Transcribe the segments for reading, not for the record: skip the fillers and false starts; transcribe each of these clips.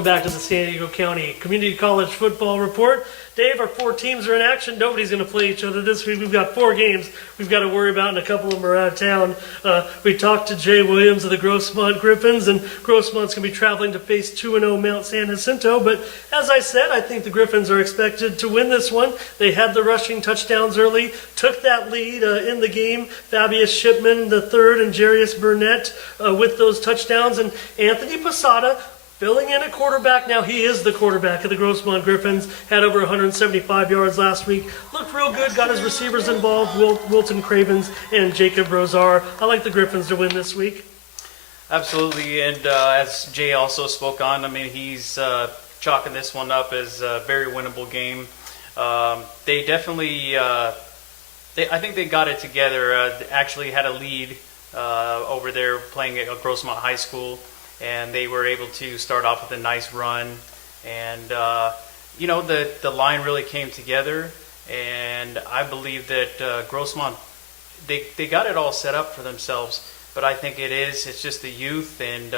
Welcome back to the San Diego County Community College Football Report. Dave, our 4 teams are in action. Nobody's going to play each other this week. We've got 4 games we've got to worry about, and a couple of them are out of town. We talked to Jay Williams of the Grossmont Griffins, and Grossmont's going to be traveling to face 2-0 Mount San Jacinto. But as I said, I think the Griffins are expected to win this one. They had the rushing touchdowns early, took that lead in the game. Fabius Shipman, the third, and Jarius Burnett with those touchdowns. And Anthony Posada, filling in at quarterback now. He is the quarterback of the Grossmont Griffins. Had over 175 yards last week. Looked real good. Got his receivers involved, Wilton Cravens and Jacob Rosar. I like the Griffins to win this week. Absolutely, and as Jay also spoke on, I mean, he's chalking this one up as a very winnable game. They definitely, I think they got it together. Actually had a lead over there playing at Grossmont High School, and they were able to start off with a nice run. And, the line really came together, and I believe that Grossmont, they got it all set up for themselves. But I think it's just the youth and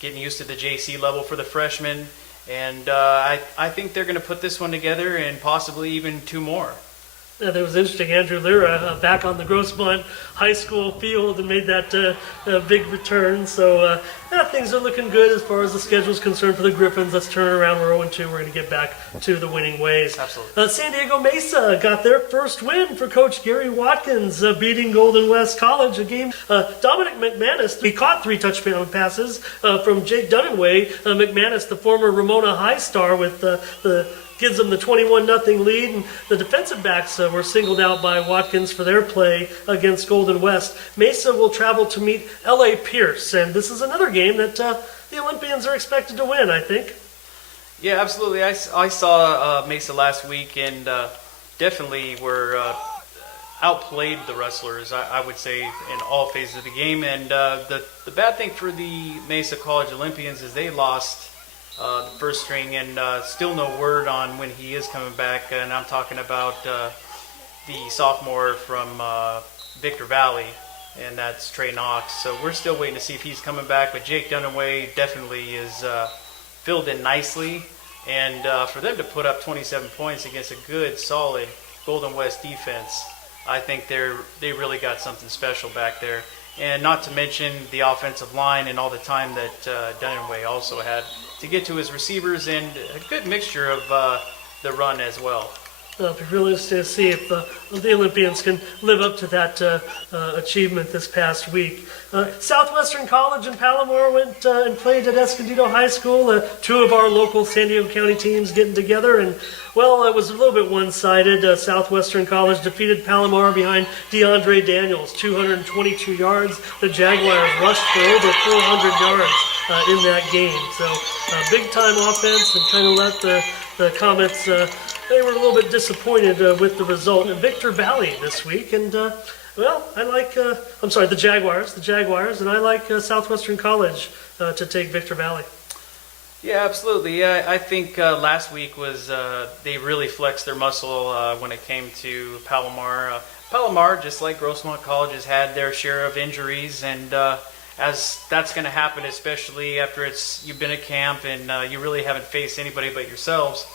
getting used to the JC level for the freshmen. And I think they're going to put this one together and possibly even 2 more. Yeah, that was interesting. Andrew Lira back on the Grossmont High School field and made that big return. So things are looking good as far as the schedule is concerned for the Griffins. Let's turn it around. We're 0-2. We're going to get back to the winning ways. Absolutely. San Diego Mesa got their first win for Coach Gary Watkins, beating Golden West College. A game, Dominic McManus, he caught 3 touchdown passes from Jake Dunaway. McManus, the former Ramona High star, with gives them the 21-0 lead, and the defensive backs were singled out by Watkins for their play against Golden West. Mesa will travel to meet L.A. Pierce, and this is another game that the Olympians are expected to win, I think. Yeah, absolutely. I saw Mesa last week, and definitely were outplayed the Rustlers, I would say, in all phases of the game. And the bad thing for the Mesa College Olympians is they lost the first string, and still no word on when he is coming back. And I'm talking about the sophomore from Victor Valley, and that's Trey Knox. So we're still waiting to see if he's coming back. But Jake Dunaway definitely is filled in nicely. And for them to put up 27 points against a good, solid Golden West defense, I think they really got something special back there. And not to mention the offensive line and all the time that Dunaway also had to get to his receivers, and a good mixture of the run as well. It'll be really interesting to see if the Olympians can live up to that achievement this past week. Southwestern College and Palomar went and played at Escondido High School. 2 of our local San Diego County teams getting together, and well, it was a little bit one-sided. Southwestern College defeated Palomar behind DeAndre Daniels, 222 yards. The Jaguars rushed for over 400 yards in that game. So big-time offense, and kind of let the Comets, they were a little bit disappointed with the result. And Victor Valley this week, and I like, the Jaguars, and I like Southwestern College to take Victor Valley. Yeah, absolutely. Yeah, I think last week was they really flexed their muscle when it came to Palomar. Palomar, just like Grossmont College, has had their share of injuries, and as that's going to happen, especially after you've been at camp and you really haven't faced anybody but yourselves.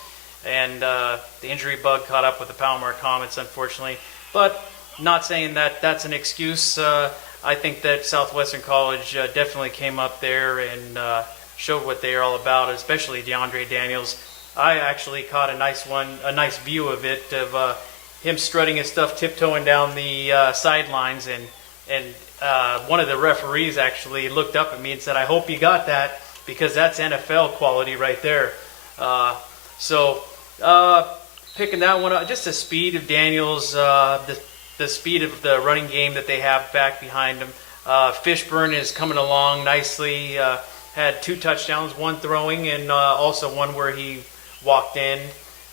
And the injury bug caught up with the Palomar Comets, unfortunately. But not saying that that's an excuse. I think that Southwestern College definitely came up there and showed what they are all about, especially DeAndre Daniels. I actually caught a nice view of it, of him strutting his stuff, tiptoeing down the sidelines, and one of the referees actually looked up at me and said, "I hope you got that, because that's NFL quality right there." Picking that one up, just the speed of Daniels, the speed of the running game that they have back behind him. Fishburne is coming along nicely. Had 2 touchdowns, 1 throwing, and also one where he walked in.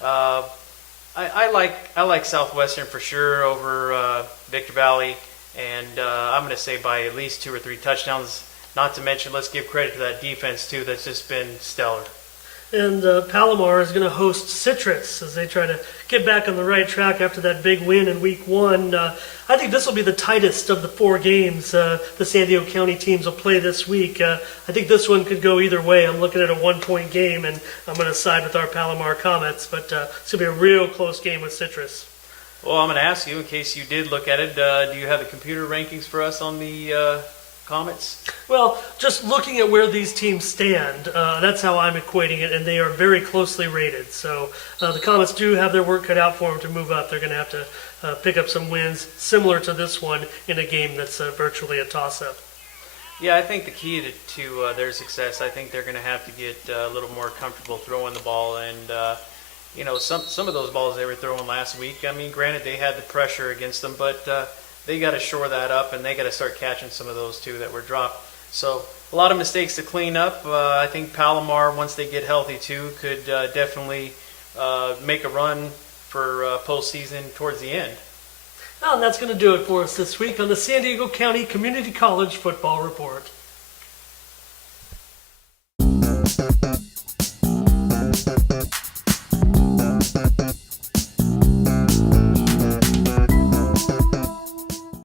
I like Southwestern for sure over Victor Valley, and I'm going to say by at least 2 or 3 touchdowns. Not to mention, let's give credit to that defense too. That's just been stellar. And Palomar is going to host Citrus as they try to get back on the right track after that big win in week one. I think this will be the tightest of the 4 games the San Diego County teams will play this week. I think this one could go either way. I'm looking at a 1-point game, and I'm going to side with our Palomar Comets, but it's going to be a real close game with Citrus. Well, I'm going to ask you, in case you did look at it, do you have the computer rankings for us on the Comets? Well, just looking at where these teams stand, that's how I'm equating it, and they are very closely rated. So the Comets do have their work cut out for them to move up. They're going to have to pick up some wins similar to this one in a game that's virtually a toss-up. Yeah, I think the key to their success, I think they're going to have to get a little more comfortable throwing the ball. And, some of those balls they were throwing last week, I mean, granted, they had the pressure against them, but they got to shore that up, and they got to start catching some of those too that were dropped. So a lot of mistakes to clean up. I think Palomar, once they get healthy too, could definitely make a run for postseason towards the end. Well, and that's going to do it for us this week on the San Diego County Community College Football Report.